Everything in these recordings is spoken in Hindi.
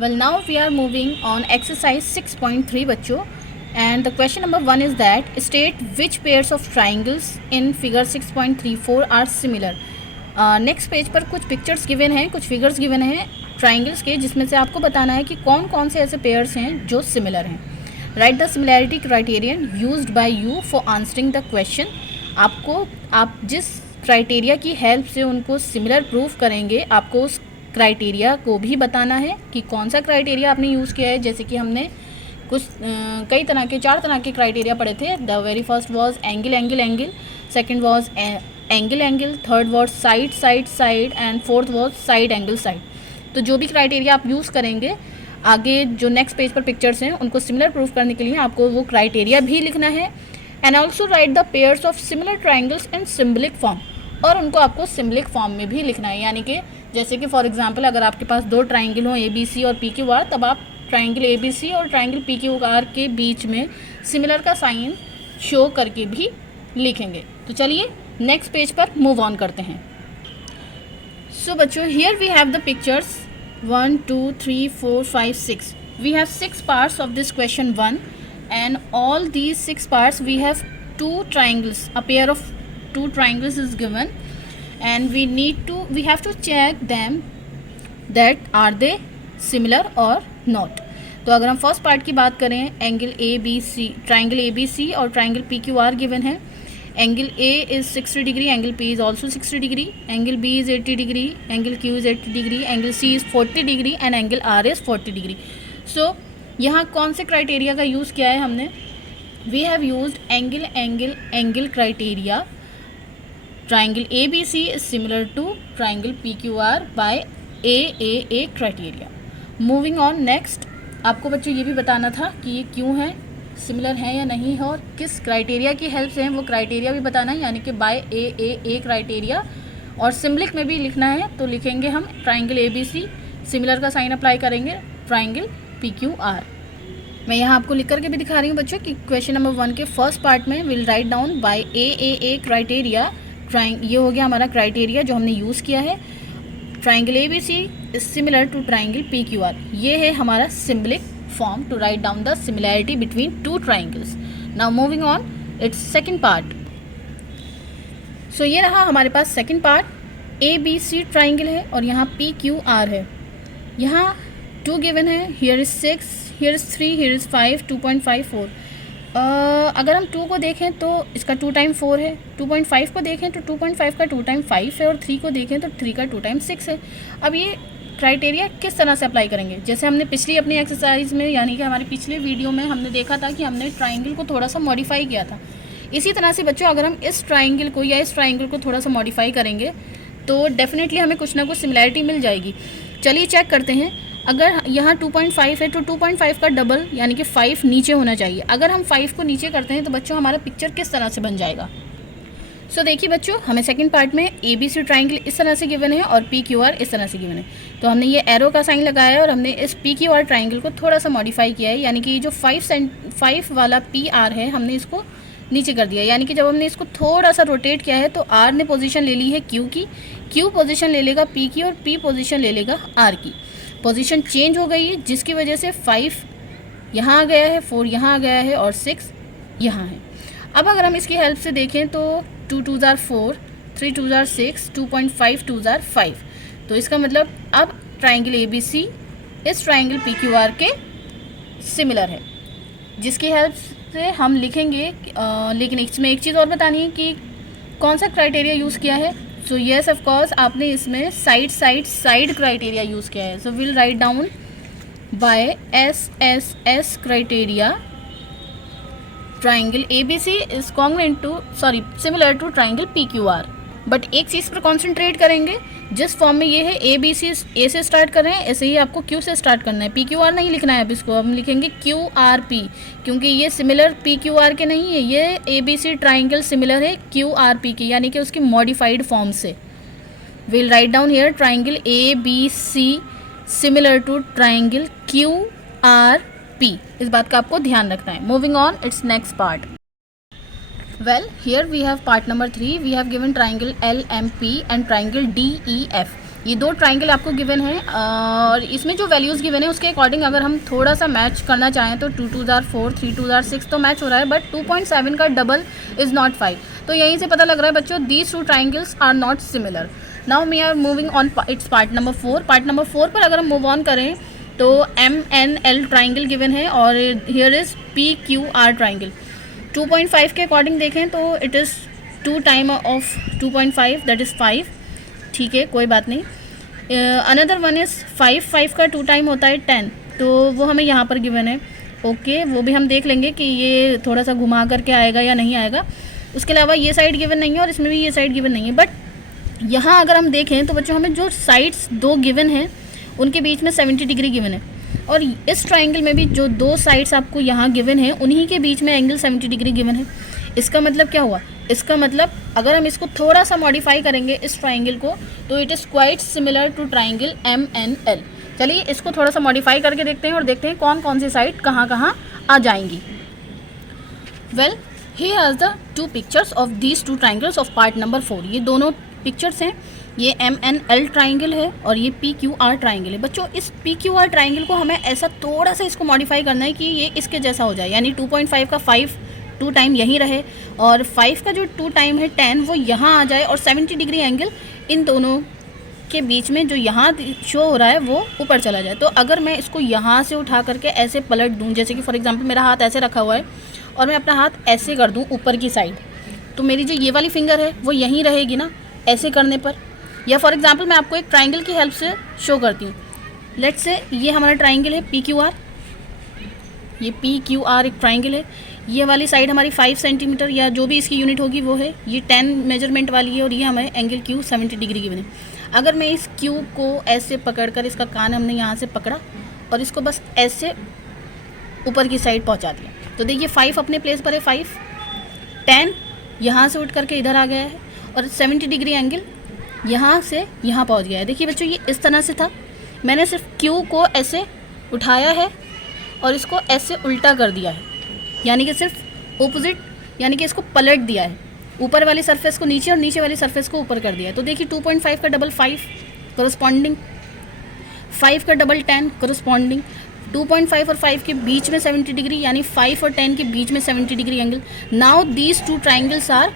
Well, now we are moving on exercise 6.3 बच्चों, and the question number 1 is that state which pairs of triangles in figure 6.34 are similar. Next page पर कुछ पिक्चर्स गिवन हैं, कुछ फिगर्स गिवन हैं ट्राइंगल्स के, जिसमें से आपको बताना है कि कौन कौन से ऐसे पेयर्स हैं जो सिमिलर हैं. Right the similarity criterion used by you for answering the question. आप जिस क्राइटेरिया की हेल्प से उनको सिमिलर प्रूफ करेंगे, आपको उस क्राइटेरिया को भी बताना है कि कौन सा क्राइटेरिया आपने यूज़ किया है. जैसे कि हमने कुछ कई तरह के 4 तरह के क्राइटेरिया पढ़े थे. The very first was angle angle angle, second was angle angle, third was side side side and fourth was side angle side. तो जो भी क्राइटेरिया आप यूज़ करेंगे, आगे जो नेक्स्ट पेज पर पिक्चर्स हैं उनको सिमिलर प्रूफ करने के लिए आपको वो क्राइटेरिया भी लिखना है. And also right the pairs of similar triangles in symbolic form, और उनको आपको सिम्बलिक फॉर्म में भी लिखना है. यानी कि जैसे कि फॉर एग्जांपल अगर आपके पास 2 ट्राइंगल हो ABC और PQR, तब आप ट्राइंगल ABC और ट्राइंगल PQR के बीच में सिमिलर का साइन शो करके भी लिखेंगे. तो चलिए नेक्स्ट पेज पर मूव ऑन करते हैं. सो बच्चों, here we have the pictures 1 2 3 4 5 6. We have 6 parts of this question 1, and all these 6 parts we have 2 triangles. A pair of 2 triangles is given, and we have to check them that are they similar or not. तो अगर हम फर्स्ट पार्ट की बात करें, एंगल ABC, ट्राइंगल ABC और ट्राइंगल PQR गिवन है. Angle A is 60 degree, angle P is also 60 degree, angle B is 80 degree, angle Q is 80 degree, angle C is 40 degree and angle R is 40 degree. So यहाँ कौन से क्राइटेरिया का यूज़ किया है हमने? We have used angle angle angle criteria. Triangle ABC is similar to triangle PQR bye AAA criteria. Moving on next, आपको बच्चों ये भी बताना था कि ये क्यों है, सिमिलर हैं या नहीं है, और किस क्राइटेरिया की हेल्प से हैं वो क्राइटेरिया भी बताना है, यानी कि बाय AAA क्राइटेरिया. और सिम्बलिक में भी लिखना है, तो लिखेंगे हम ट्राइंगल ABC, सिमिलर का साइन अप्लाई करेंगे ट्राइंगल PQR. मैं यहाँ आपको लिख करके भी दिखा रही हूँ बच्चों कि क्वेश्चन नंबर 1 के फर्स्ट पार्ट में will write down bye AAA criteria. ये हो गया हमारा क्राइटेरिया जो हमने यूज़ किया है. Triangle ABC is similar to triangle PQR. ये है हमारा symbolic form to write down the similarity between 2 triangles. Now moving on its second part. So ये रहा हमारे पास सेकेंड पार्ट. ABC ट्राइंगल है और यहाँ PQR है. यहाँ 2 गिवन है. Here is 6, here is 3, here is 5, 2.54. अगर हम 2 को देखें तो इसका 2 टाइम 4 है. 2.5 को देखें तो 2.5 का 2 टाइम 5 है, और 3 को देखें तो 3 का 2 टाइम 6 है. अब ये क्राइटेरिया किस तरह से अप्लाई करेंगे? जैसे हमने पिछली अपनी एक्सरसाइज में, यानी कि हमारे पिछले वीडियो में हमने देखा था कि हमने ट्राइंगल को थोड़ा सा मॉडिफाई किया था. इसी तरह से बच्चों, अगर हम इस ट्राइंगल को या इस ट्राइंगल को थोड़ा सा मॉडिफाई करेंगे तो डेफिनेटली हमें कुछ ना कुछ सिमिलैरिटी मिल जाएगी. चलिए चेक करते हैं. अगर यहाँ 2.5 है तो 2.5 का डबल यानी कि 5 नीचे होना चाहिए. अगर हम 5 को नीचे करते हैं तो बच्चों हमारा पिक्चर किस तरह से बन जाएगा? सो देखिए बच्चों, हमें सेकंड पार्ट में ABC ट्राइंगल इस तरह से गिवन है और PQR इस तरह से गिवन है. तो हमने ये एरो का साइन लगाया है और हमने इस PQR ट्राइंगल को थोड़ा सा मॉडिफाई किया है, यानी कि जो 5 वाला PR है हमने इसको नीचे कर दिया. यानी कि जब हमने इसको थोड़ा सा रोटेट किया है तो R ने पोजीशन ले ली है Q की, Q पोजीशन ले लेगा P की, और P पोजीशन ले लेगा R की. पोजीशन चेंज हो गई है, जिसकी वजह से 5 यहाँ आ गया है, 4 यहाँ आ गया है और 6 यहाँ है. अब अगर हम इसकी हेल्प से देखें तो 2 2s are 4, 3 2s are 6, 2.5 2s are 5. तो इसका मतलब अब ट्राइंगल ABC इस ट्राइंगल PQR के सिमिलर है, जिसकी हेल्प से हम लिखेंगे. लेकिन इसमें एक चीज़ और बतानी है कि कौन सा क्राइटेरिया यूज़ किया है. सो येस ऑफ कोर्स आपने इसमें side side side criteria use किया है. So will write down by SSS criteria triangle ABC is similar to triangle PQR. But एक चीज़ पर कॉन्सेंट्रेट करेंगे, जिस फॉर्म में ये है ABC A से स्टार्ट कर रहे हैं, ऐसे ही आपको Q से स्टार्ट करना है. PQR नहीं लिखना है. अब इसको हम लिखेंगे QRP, क्योंकि ये सिमिलर PQR के नहीं है, ये ABC ट्राइंगल सिमिलर है QRP के, यानी कि उसकी मॉडिफाइड फॉर्म से. We'll write down here triangle ABC similar to triangle QRP. इस बात का आपको ध्यान रखना है. Moving on its next part. Well, here we have part number 3. We have given triangle LMP and triangle DEF. ये दो ट्राइंगल आपको गिवन है और इसमें जो वैल्यूज़ गिवन है उसके अकॉर्डिंग अगर हम थोड़ा सा मैच करना चाहें तो 2 2 जार 4, 3 2 जार 6 तो मैच हो रहा है, बट 2.7 का डबल इज़ नॉट 5। तो यहीं से पता लग रहा है बच्चों these two triangles are not similar. Now we are moving on its part number 4। Part number 4 पर अगर हम मूव ऑन करें तो MNL ट्राइंगल गिवन है और हियर इज़ PQR ट्राइंगल। 2.5 के अकॉर्डिंग देखें तो it is 2 time of 2.5 that is 5, ठीक है कोई बात नहीं। अनदर वन इज़ 5 का 2 टाइम होता है 10, तो वो हमें यहाँ पर गिवन है। ओके वो भी हम देख लेंगे कि ये थोड़ा सा घुमा करके आएगा या नहीं आएगा। उसके अलावा ये साइड गिवन नहीं है और इसमें भी ये साइड गिवन नहीं है, बट यहाँ अगर हम देखें तो बच्चों हमें जो साइड्स दो गिवन हैं उनके बीच में 70 डिग्री गिवन है, और इस ट्राइंगल में भी जो दो साइड्स आपको यहाँ गिवन है उन्हीं के बीच में एंगल 70 डिग्री गिवन है। इसका मतलब क्या हुआ, इसका मतलब अगर हम इसको थोड़ा सा मॉडिफाई करेंगे इस ट्राइंगल को तो it is quite similar to triangle MNL। चलिए इसको थोड़ा सा मॉडिफाई करके देखते हैं और देखते हैं कौन कौन सी साइड कहाँ कहाँ आ जाएंगी। Well here are the 2 pictures of these 2 triangles of part number 4। ये दोनों पिक्चर्स हैं, ये MNL ट्राइंगल है और ये PQR ट्राइंगल है। बच्चों इस PQR ट्राइंगल को हमें ऐसा थोड़ा सा इसको मॉडिफाई करना है कि ये इसके जैसा हो जाए, यानी 2.5 का 5 2 टाइम यहीं रहे और 5 का जो 2 टाइम है 10 वो यहाँ आ जाए और 70 डिग्री एंगल इन दोनों के बीच में जो यहाँ शो हो रहा है वो ऊपर चला जाए। तो अगर मैं इसको यहाँ से उठा करके ऐसे पलट दूँ, जैसे कि फॉर एग्जांपल मेरा हाथ ऐसे रखा हुआ है और मैं अपना हाथ ऐसे कर दूँ ऊपर की साइड, तो मेरी जो ये वाली फिंगर है वो यहीं रहेगी ना ऐसे करने पर। या फॉर एग्जांपल मैं आपको एक ट्राइंगल की हेल्प से शो करती हूँ। लेट्स से ये हमारा ट्राइंगल है PQR, ये PQR एक ट्राइंगल है। ये वाली साइड हमारी 5 सेंटीमीटर या जो भी इसकी यूनिट होगी वो है, ये 10 मेजरमेंट वाली है और ये हमें एंगल Q 70 डिग्री की बने। अगर मैं इस Q को ऐसे पकड़कर, इसका कान हमने यहाँ से पकड़ा और इसको बस ऐसे ऊपर की साइड पहुँचा दिया, तो देखिए 5 अपने प्लेस पर है, 5 10 यहाँ से उठ करके इधर आ गया है और 70 डिग्री एंगल यहाँ से यहाँ पहुँच गया है। देखिए बच्चों ये इस तरह से था, मैंने सिर्फ Q को ऐसे उठाया है और इसको ऐसे उल्टा कर दिया है, यानी कि सिर्फ ऑपोजिट, यानी कि इसको पलट दिया है, ऊपर वाली सरफेस को नीचे और नीचे वाली सरफेस को ऊपर कर दिया है। तो देखिए 2.5 का डबल 5 कोरस्पॉन्डिंग, 5 का डबल 10 कोरस्पॉन्डिंग, 2.5 और 5 के बीच में 70 डिग्री, यानी 5 और 10 के बीच में 70 degree angle. Now these 2 triangles are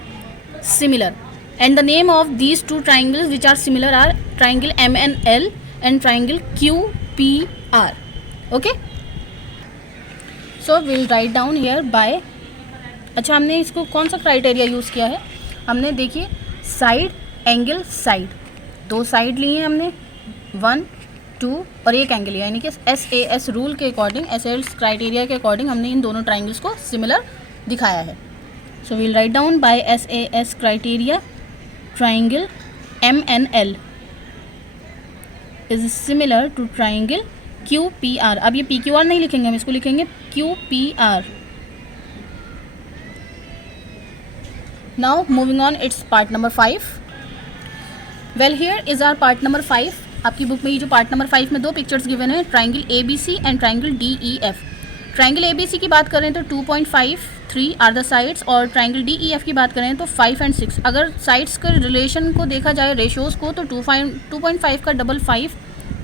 similar and the name of these 2 triangles which are similar are triangle MNL and triangle QPR. Okay, so we'll write down here by, अच्छा हमने इसको कौन सा क्राइटेरिया यूज़ किया है, हमने देखिए साइड एंगल साइड, 2 साइड लिए हैं हमने 1 2 और एक एंगल लिया, यानी कि SAS रूल के अकॉर्डिंग, SAS क्राइटेरिया के अकॉर्डिंग हमने इन दोनों ट्राइंगल्स को सिमिलर दिखाया है। So we'll write down by SAS criteria triangle MNL is similar to triangle QPR। अब ये PQR नहीं लिखेंगे, हम इसको लिखेंगे QPR। Now moving on, it's part number 5। Well here is our part number 5। आपकी बुक में ये जो पार्ट नंबर 5 में 2 पिक्चर्स गिवन है, triangle ABC and triangle DEF। Triangle ABC की बात करें तो 2.5 3 आर द साइड्स, और ट्राइंगल DEF की बात करें तो 5 and 6। अगर साइड्स के रिलेशन को देखा जाए, रेशियोज़ को, तो 2.5 का डबल 5,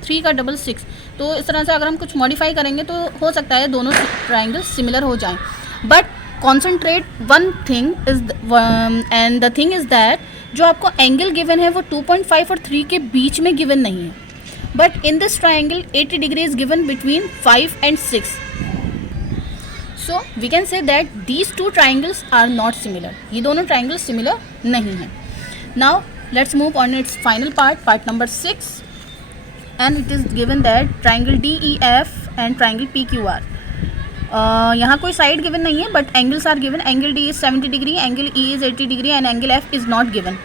3 का डबल 6। तो इस तरह से अगर हम कुछ मॉडिफाई करेंगे तो हो सकता है दोनों ट्राइंगल्स सिमिलर हो जाएं। But concentrate one thing is and the thing is that जो आपको एंगल गिवन है वो 2.5 और 3 के बीच में गिवन नहीं है, but in this triangle 80 degree is given between 5 and 6। So we can say that these 2 triangles are not similar। ये दोनों triangles similar नहीं हैं। Now let's move on its final part, part number 6, and it is given that triangle DEF and triangle PQR। यहाँ कोई side given नहीं है, but angles are given। Angle D is 70 degree, angle E is 80 degree, and angle F is not given।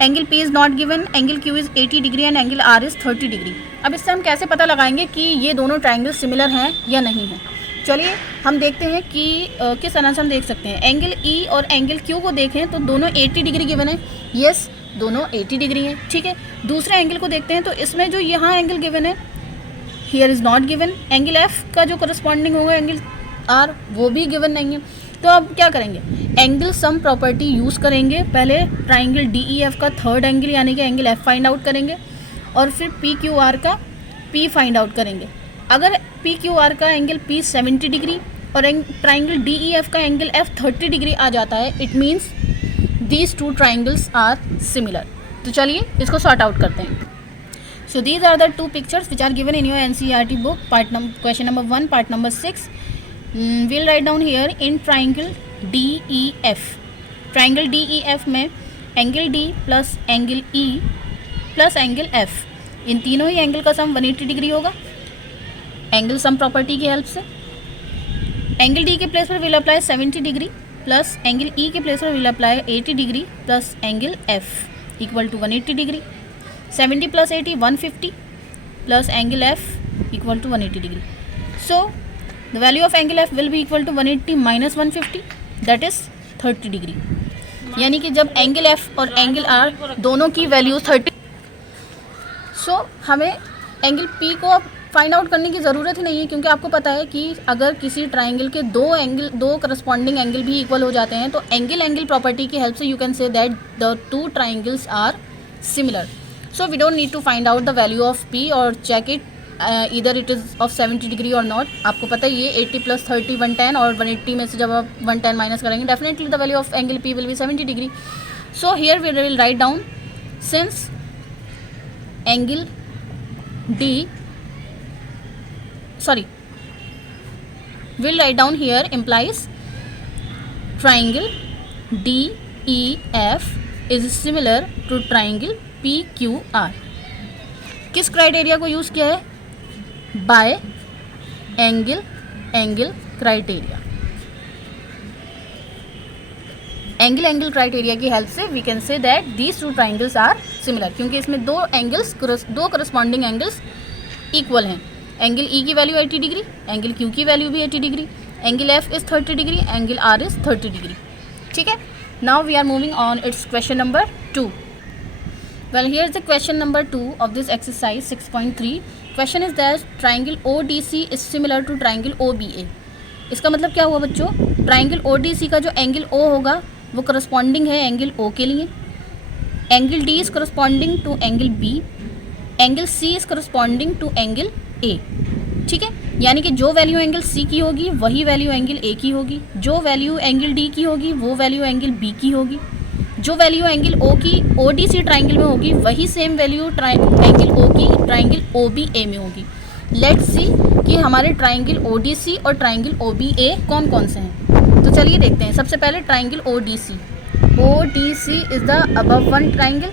Angle P is not given, angle Q is 80 degree, and angle R is 30 degree। अब इससे हम कैसे पता लगाएंगे कि ये दोनों triangles similar हैं या नहीं हैं। चलिए हम देखते हैं कि किस तरह से हम देख सकते हैं। एंगल E और एंगल Q को देखें तो दोनों 80 डिग्री गिवन है, यस दोनों 80 डिग्री हैं, ठीक है। दूसरे एंगल को देखते हैं तो इसमें जो यहाँ एंगल गिवन है, here is not given. Angle F का जो करस्पॉन्डिंग होगा एंगल R वो भी गिवन नहीं है। तो अब क्या करेंगे, एंगल सम प्रॉपर्टी यूज़ करेंगे। पहले ट्राइंगल DEF का थर्ड एंगल यानी कि एंगल F फाइंड आउट करेंगे और फिर पी क्यू आर का पी फाइंड आउट करेंगे। अगर पी क्यू आर का एंगल पी 70 डिग्री और ट्राइंगल डी ई एफ का एंगल एफ 30 डिग्री आ जाता है, it means these two triangles are similar. तो चलिए इसको सॉर्ट आउट करते हैं। So these are the two pictures which are given in your NCERT book, question number 1, part number 6. We'll write down here in triangle DEF. Triangle DEF में angle D plus angle E plus angle F, इन तीनों ही एंगल का सम 180 डिग्री होगा एंगल सम प्रॉपर्टी की हेल्प से। एंगल D के प्लेस पर we'll apply 70 degree plus angle E के प्लेस पर we'll apply 80 degree plus angle F equal to 180 degree. 70 plus 80 150 plus angle F equal to 180 degree. So the value of angle F will be equal to 180 minus 150, that is 30 degree. यानी कि जब एंगल F और एंगल R दोनों की वैल्यू 30, सो हमें एंगल P को अब फाइंड आउट करने की ज़रूरत ही नहीं है, क्योंकि आपको पता है कि अगर किसी ट्राइंगल के दो करस्पॉन्डिंग एंगल भी इक्वल हो जाते हैं तो एंगल प्रॉपर्टी की हेल्प से you can say that the two triangles are similar. So we don't need to find out the value of P और चेक इट इधर इट इज़ ऑफ 70 डिग्री और नॉट। आपको पता है ये 80 प्लस 30 110 और 180 में से जब आप 110 माइनस करेंगे definitely the value of angle P will be 70 degree. So here we will write down since angle we'll write down here implies triangle DEF is similar to triangle PQR। किस क्राइटेरिया को यूज़ किया है? By angle criteria. Angle criteria की हेल्प से we can say that these two triangles are similar, क्योंकि इसमें दो करस्पॉन्डिंग एंगल्स इक्वल हैं। एंगल E की वैल्यू 80 डिग्री, एंगल Q की वैल्यू भी 80 degree, angle F is 30 degree, angle R is 30 degree. ठीक है, now we are moving on its question number 2. Well, here is the question number 2 of this exercise 6.3. Question is that triangle ODC is similar to triangle OBA. इसका मतलब क्या हुआ बच्चों? ट्राइंगल ODC का जो एंगल O होगा वो करस्पॉन्डिंग है एंगल O के लिए, angle D is corresponding to angle B, angle C is corresponding to angle A। ठीक है, यानी कि जो वैल्यू एंगल C की होगी वही वैल्यू एंगल A की होगी, जो वैल्यू एंगल D की होगी वो वैल्यू एंगल B की होगी, जो वैल्यू एंगल O की ODC ट्राइंगल में होगी वही सेम वैल्यू एंगल O की ट्राइंगल OBA में होगी। लेट्स सी कि हमारे ट्राइंगल ODC और ट्राइंगल OBA कौन कौन से हैं। तो चलिए देखते हैं। सबसे पहले triangle ODC is the above one triangle,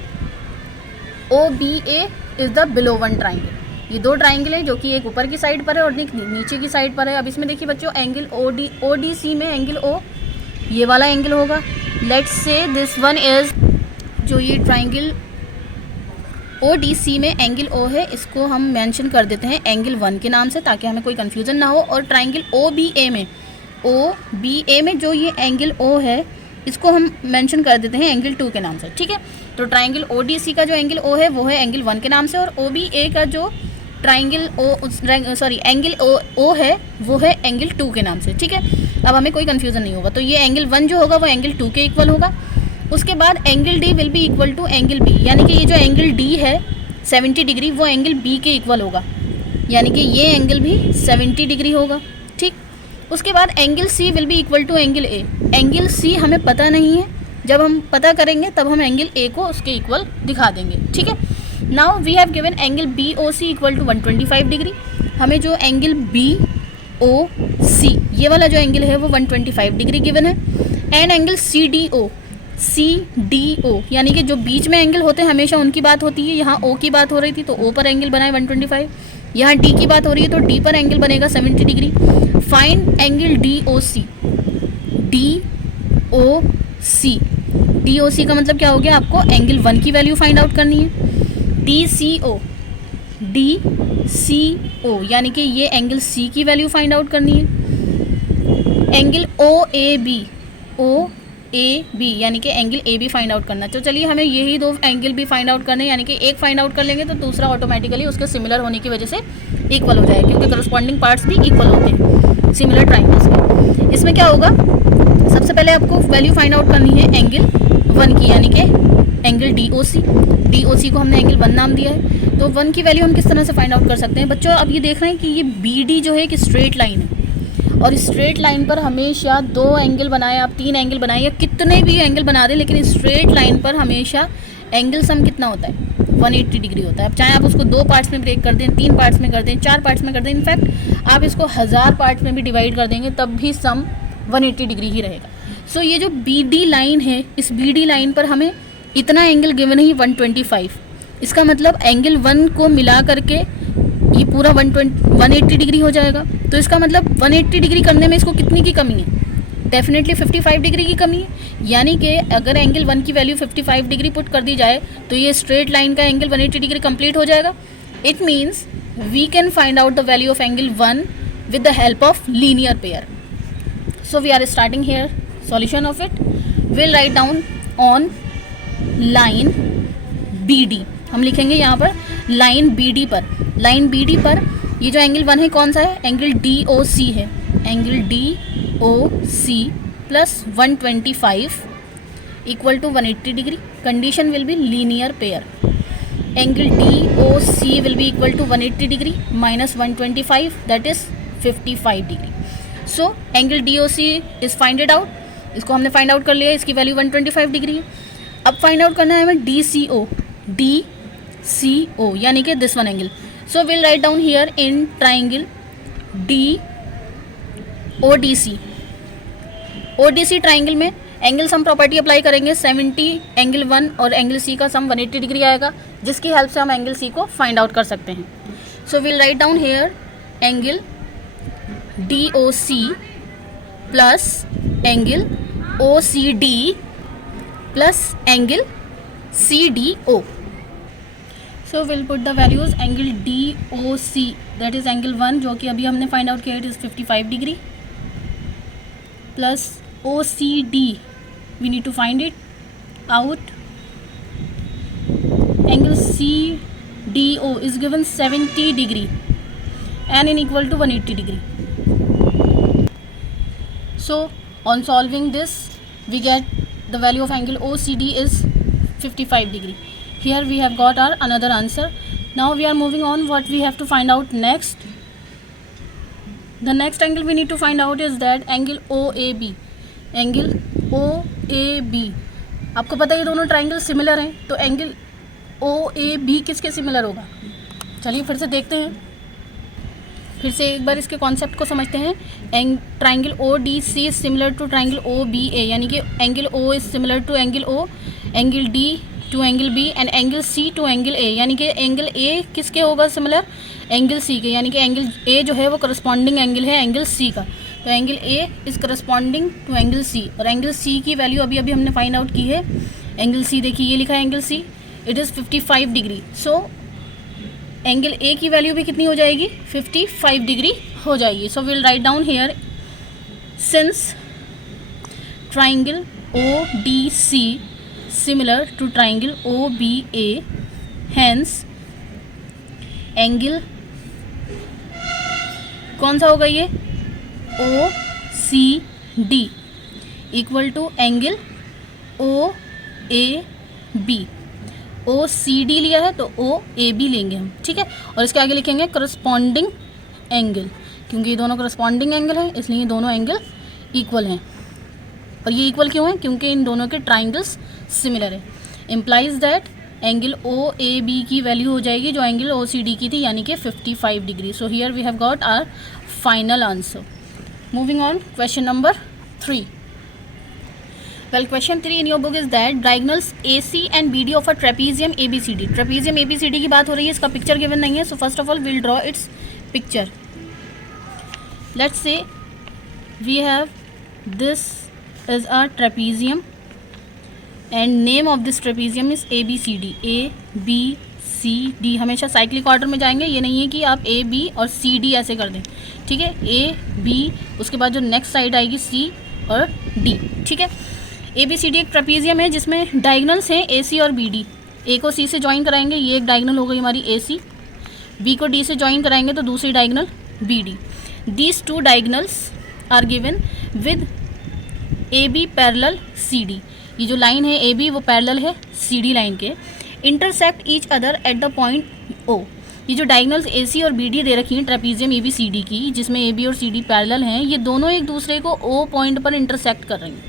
OBA is the below one triangle. ये दो ट्राइंगल हैं जो कि एक ऊपर की साइड पर है और एक नीचे की साइड पर है। अब इसमें देखिए बच्चों एंगल ODC में एंगल O ये वाला एंगल होगा। Let's say this one is, जो ये ट्राइंगल ODC में एंगल O है इसको हम मेंशन कर देते हैं एंगल 1 के नाम से ताकि हमें कोई कन्फ्यूज़न ना हो। और ट्राइंगल OBA में जो ये एंगल O है इसको हम मेंशन कर देते हैं एंगल 2 के नाम से। ठीक है, तो ट्राइंगल ODC का जो एंगल O है वो है एंगल 1 के नाम से, और OBA का जो एंगल O है वो है एंगल 2 के नाम से। ठीक है, अब हमें कोई कन्फ्यूज़न नहीं होगा। तो ये एंगल 1 जो होगा वो एंगल 2 के इक्वल होगा। उसके बाद angle D will be equal to angle B, यानी कि ये जो एंगल D है 70 डिग्री वो एंगल B के इक्वल होगा, यानी कि ये एंगल भी 70 डिग्री होगा। ठीक, उसके बाद angle C will be equal to angle A। Angle C हमें पता नहीं है, जब हम पता करेंगे तब हम एंगल A को उसके इक्वल दिखा देंगे। ठीक है, now we have given angle BOC equal to 125 degree. हमें जो एंगल BOC ये वाला जो एंगल है वो 125 डिग्री गिवन है। एंड एंगल CDO यानी कि जो बीच में एंगल होते हैं हमेशा उनकी बात होती है। यहाँ O की बात हो रही थी तो O पर एंगल बनाए 125, यहाँ D की बात हो रही है तो D पर एंगल बनेगा 70 डिग्री। फाइंड एंगल DOC का मतलब क्या हो गया, आपको एंगल 1 की वैल्यू फाइंड आउट करनी है। DCO यानी कि ये एंगल C की वैल्यू फाइंड आउट करनी है। एंगल OAB यानी कि एंगल AB फाइंड आउट करना है। तो चलिए हमें यही दो एंगल भी फाइंड आउट करने, यानी कि एक फाइंड आउट कर लेंगे तो दूसरा ऑटोमेटिकली उसके सिमिलर होने की वजह से इक्वल हो जाएगा, क्योंकि करस्पॉन्डिंग पार्ट्स भी इक्वल होते हैं सिमिलर ट्राइंगल्स के। इसमें क्या होगा, सबसे पहले आपको वैल्यू फाइंड आउट करनी है एंगल 1 की, यानी कि एंगल DOC। DOC को हमने एंगल 1 नाम दिया है। तो 1 की वैल्यू हम किस तरह से फाइंड आउट कर सकते हैं बच्चों? अब ये देख रहे हैं कि ये BD जो है एक स्ट्रेट लाइन है, और स्ट्रेट लाइन पर हमेशा 2 एंगल बनाए, आप 3 एंगल बनाए या कितने भी एंगल बना दें, लेकिन स्ट्रेट लाइन पर हमेशा एंगल सम कितना होता है? 180 डिग्री होता है। अब चाहे आप उसको 2 पार्ट्स में ब्रेक कर दें, 3 पार्ट्स में कर दें, 4 पार्ट्स में कर दें, इनफैक्ट आप इसको 1000 पार्ट्स में भी डिवाइड कर देंगे तब भी सम 180 डिग्री ही रहेगा। सो ये जो BD लाइन है, इस BD लाइन पर हमें इतना एंगल गिवन है 125। इसका मतलब एंगल 1 को मिला करके ये पूरा 180 डिग्री हो जाएगा। तो इसका मतलब 180 डिग्री करने में इसको कितनी की कमी है? डेफिनेटली 55 डिग्री की कमी है। यानी कि अगर एंगल 1 की वैल्यू 55 डिग्री पुट कर दी जाए तो ये स्ट्रेट लाइन का एंगल 180 डिग्री कंप्लीट हो जाएगा। It means we can find out the value of angle 1 with the help of linear pair. So we are starting here solution of it. We'll write down on line BD, हम लिखेंगे यहाँ पर लाइन BD पर। लाइन BD पर ये जो एंगल 1 है कौन सा है? एंगल DOC है। Angle DOC plus 125 equal to 180 degree. Condition will be linear pair. Angle DOC will be equal to 180 degree minus 125, that is 55 degree. So angle DOC is finded out. इसको हमने फाइंड आउट कर लिया, इसकी वैल्यू 125 डिग्री है। अब फाइंड आउट करना है हमें DCO यानी कि this one angle. So will write down here in triangle ODC triangle में एंगल सम प्रॉपर्टी अप्लाई करेंगे। 70 एंगल 1 और एंगल C का सम 180 डिग्री आएगा, जिसकी हेल्प से हम एंगल C को फाइंड आउट कर सकते हैं। So will write down here angle DOC plus angle OCD plus angle CDO। So we'll put the values. Angle DOC that is angle 1 जो कि अभी हमने फाइंड आउट किया, it is 55 degree, plus OCD we need to find it out. Angle CDO is given 70 degree and in equal to 180 degree. So on solving this we get the value of angle OCD is 55 degree. Here we have got our another answer. Now we are moving on. What we have to find out next? The next angle we need to find out is that angle OAB. Angle OAB. आपको पता है ये दोनों ट्राइंगल सिमिलर हैं, तो एंगल OAB किसके सिमिलर होगा? चलिए फिर से देखते हैं, फिर से एक बार इसके कॉन्सेप्ट को समझते हैं। Triangle ODC is similar to triangle OBA, यानी कि angle O is similar to angle O, angle D to angle B and angle C to angle A, यानी कि एंगल A किसके होगा सिमिलर? एंगल C के, यानी कि एंगल A जो है वो करस्पॉन्डिंग एंगल है एंगल C का। तो angle A is corresponding to angle C, और एंगल C की वैल्यू अभी अभी हमने फाइंड आउट की है। एंगल C देखिए, ये लिखा है angle C, it is 55 degree. So angle A की वैल्यू भी कितनी हो जाएगी? 55 डिग्री हो जाएगी। So will write down here since triangle ODC similar to triangle OBA, hence angle कौन सा होगा ये? OCD equal to angle OAB। OCD लिया है तो OAB लेंगे हम, ठीक है। और इसके आगे लिखेंगे करस्पॉन्डिंग एंगल, क्योंकि ये दोनों करस्पॉन्डिंग एंगल हैं इसलिए ये दोनों एंगल इक्वल हैं। और ये इक्वल क्यों है? क्योंकि इन दोनों के ट्राइंगल्स सिमिलर है। इम्प्लाइज दैट एंगल OAB की वैल्यू हो जाएगी जो एंगल OCD की थी, यानी कि 55 degree. So here we have got our final answer. Moving on, question number 3. Well, question 3 in your book is that diagonals AC and BD of a trapezium ABCD. Trapezium ABCD की बात हो रही है, इसका पिक्चर गिवन नहीं है. So first of all we'll draw its picture. Let's say we have this is a trapezium and name of this trapezium is ABCD. ABCD हमेशा साइक्लिक ऑर्डर में जाएंगे, ये नहीं है कि आप A B और C D ऐसे कर दें, ठीक है. A B, उसके बाद जो नेक्स्ट साइड आएगी C और D, ठीक है. ABCD एक ट्रेपीजियम है जिसमें डायगनल्स हैं AC और BD. A को C से ज्वाइन कराएंगे, ये एक डायगनल हो गई हमारी AC. B को D से ज्वाइन कराएंगे तो दूसरी diagonal BD. These two diagonals are given with AB parallel CD. ये जो लाइन है AB वो पैरेलल है CD लाइन के. Intersect each other at the point O. ये जो डायगोनल्स ए सी और बी डी दे रखी हैं trapezium A B C D की, जिसमें ए बी और सी डी पैरेलल हैं, ये दोनों एक दूसरे को ओ पॉइंट पर इंटरसेक्ट कर रही हैं।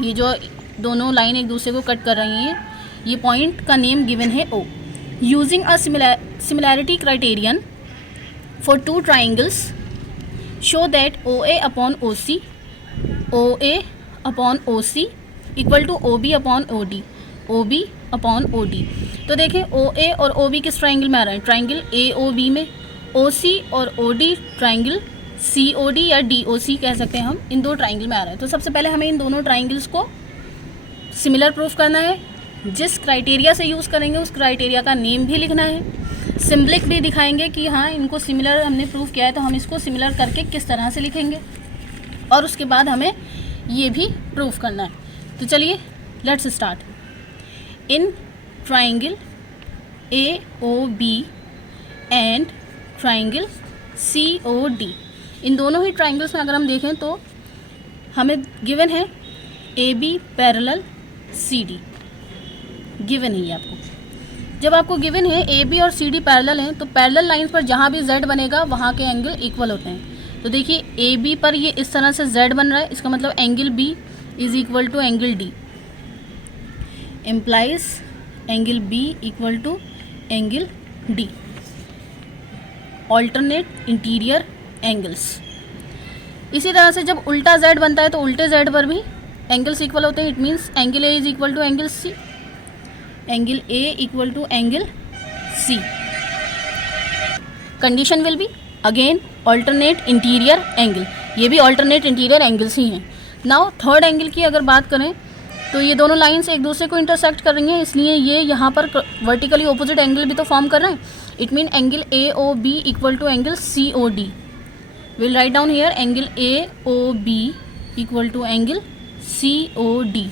ये जो दोनों लाइन एक दूसरे को कट कर रही हैं, ये पॉइंट का नेम गिवन है O. Using a similarity criterion for two triangles show that O A upon O A upon O C equal to O B upon O B upon O D. तो देखें ओ ए और ओ बी किस ट्राइंगल में आ रहा है, ट्राइंगल ए ओ बी में। ओ सी और O D triangle C O D या डी ओ सी कह सकते हैं हम, इन दो ट्राइंगल में आ रहा है। तो सबसे पहले हमें इन दोनों ट्राइंगल्स को सिमिलर प्रूफ करना है। जिस क्राइटेरिया से यूज़ करेंगे उस क्राइटेरिया का नेम भी लिखना है, सिम्बलिक भी दिखाएंगे कि हाँ इनको सिमिलर हमने प्रूफ किया है, तो हम इसको सिमिलर करके किस तरह से लिखेंगे, और उसके बाद हमें ये भी प्रूफ करना है। तो चलिए let's start. In triangle A O B and triangle C O D, इन दोनों ही ट्राइंगल्स में अगर हम देखें तो हमें गिवन है A B parallel C D, given है आपको। जब आपको गिवन है ए बी और सी डी पैरेलल हैं, तो पैरेलल लाइंस पर जहाँ भी जेड बनेगा वहाँ के एंगल इक्वल होते हैं। तो देखिए ए बी पर ये इस तरह से जेड बन रहा है, इसका मतलब angle B is equal to angle D, implies angle B equal to angle D, alternate interior angles. इसी तरह से जब उल्टा जेड बनता है तो उल्टे जेड पर भी एंगल्स इक्वल होते हैं। It means angle A is equal to angle C, angle A equal to angle C. Condition will be again alternate interior angle, ये भी ऑल्टरनेट इंटीरियर एंगल्स ही हैं। नाउ थर्ड एंगल की अगर बात करें तो ये दोनों लाइंस एक दूसरे को इंटरसेक्ट कर रही हैं, इसलिए ये यहाँ पर वर्टिकली ऑपोजिट एंगल भी तो फॉर्म कर रहे हैं। It mean angle A O B equal to angle C O D. Will write down here angle A O B equal to angle C O D,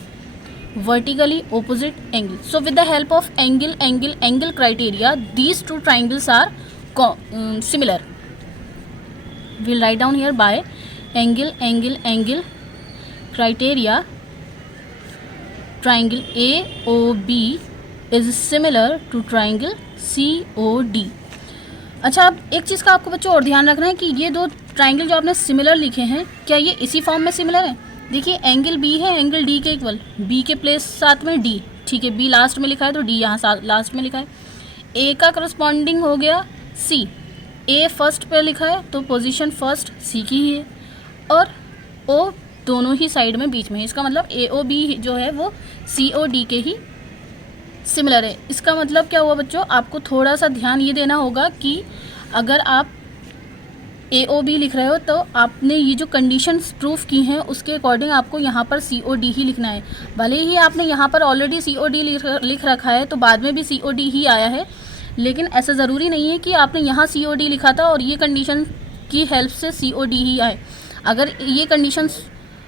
vertically opposite angle. So with the help of angle criteria, these two triangles are similar. We'll write down here by angle criteria, triangle AOB is similar to triangle COD. अच्छा, अब एक चीज़ का आपको बच्चों और ध्यान रखना है कि ये दो ट्राइंगल जो आपने सिमिलर लिखे हैं, क्या ये इसी फॉर्म में सिमिलर है? देखिए एंगल बी है एंगल डी के इक्वल, बी के प्लेस साथ में डी, ठीक है, बी लास्ट में लिखा है तो डी यहाँ लास्ट में लिखा है। ए का करस्पॉन्डिंग हो गया सी, ए फर्स्ट पे लिखा है तो पोजीशन फर्स्ट सी की ही है, और ओ दोनों ही साइड में बीच में है। इसका मतलब ए ओ बी जो है वो सी ओ डी के ही सिमिलर है। इसका मतलब क्या हुआ बच्चों, आपको थोड़ा सा ध्यान ये देना होगा कि अगर आप ए ओ बी लिख रहे हो तो आपने ये जो कंडीशंस प्रूफ की हैं उसके अकॉर्डिंग आपको यहाँ पर सी ओ डी ही लिखना है। भले ही आपने यहाँ पर ऑलरेडी सी ओ डी लिख रखा है तो बाद में भी सी ओ डी ही आया है, लेकिन ऐसा ज़रूरी नहीं है कि आपने यहाँ सी ओ डी लिखा था और ये कंडीशन की हेल्प से सी ओ डी ही आए। अगर ये कंडीशंस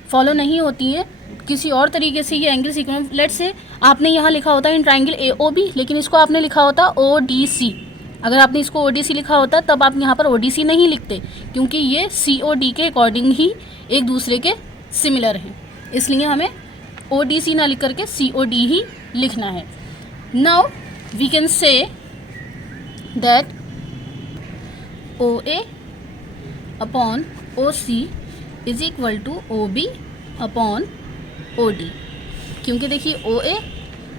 फॉलो नहीं होती हैं, किसी और तरीके से ये एंगल सीक्वेंस, लेट्स से आपने यहाँ लिखा होता है इन ट्राइंगल ए ओ बी, लेकिन इसको आपने लिखा होता ओ डी सी। अगर आपने इसको ओ डी सी लिखा होता तब आप यहाँ पर ओ डी सी नहीं लिखते, क्योंकि ये सी ओ डी के अकॉर्डिंग ही एक दूसरे के सिमिलर हैं, इसलिए हमें ओ डी सी ना लिख करके सी ओ डी ही लिखना है। Now we can say that O A upon O C is equal to O B upon O D, क्योंकि देखिए ओ ए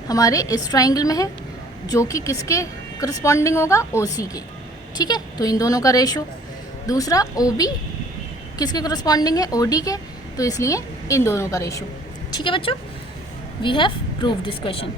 हमारे इस ट्राइंगल में है जो कि किसके करस्पॉन्डिंग होगा, ओ सी के, ठीक है, तो इन दोनों का रेशो। दूसरा ओ बी किसके करस्पॉन्डिंग है, ओ डी के, तो इसलिए इन दोनों का रेशो। ठीक है बच्चों, we have proved this question.